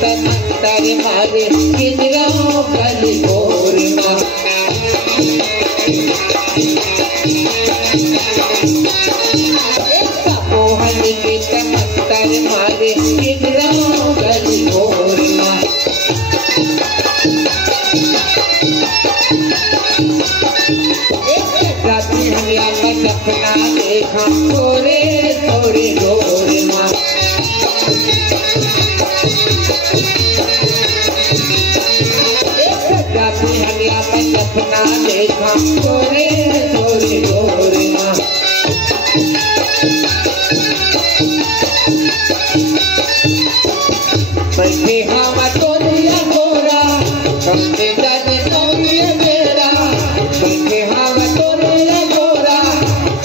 तमंतर मारे किंजराओं गली गोरमा मोहन के तमंतर मारे किंजराओं गली गोरमा दुनिया का सपना देखा थोड़े थोड़े गोरमा दुनिया का सपना देखा थोड़े थोड़े गोरमा बैठे हम तोरिया गोरा कमरे जाने तोरिया मेरा बैठे हम तोरिया गोरा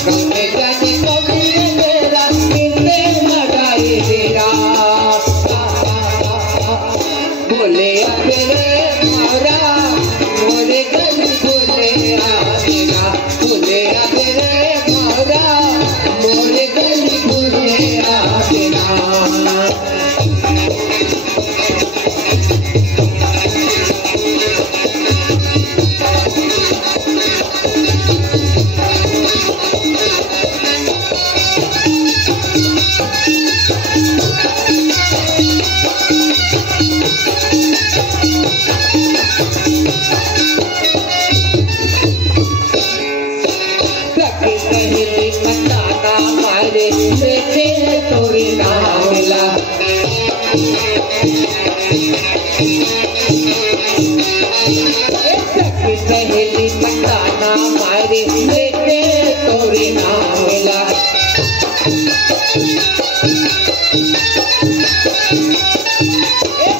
कमरे जाने तोरिया मेरा कितने लगाए तेरा बोले तेरे मारा मोरे गली बोले तेरा बोले तेरे मारा मोरे गली बोले तेरा तोरी नामला सहेली पटाना मारे लेते तोरी नामला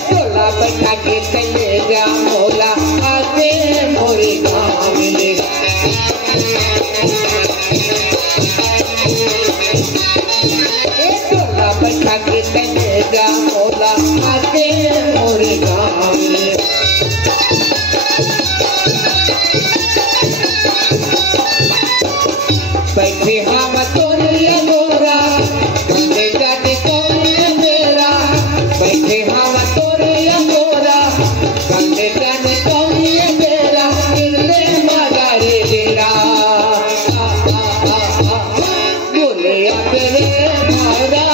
टोला बैठा के चले जा मोला आते मोरे गाँव में बैठा के तनेगा मोला आते मोरे गाँव में बैठे हम तोरिया गोरा कमरे जाने तोरिया मेरा बैठे हम तोरिया गोरा कमरे जाने तोरिया मेरा कितने मगारे तेरा बोले तेरे मारा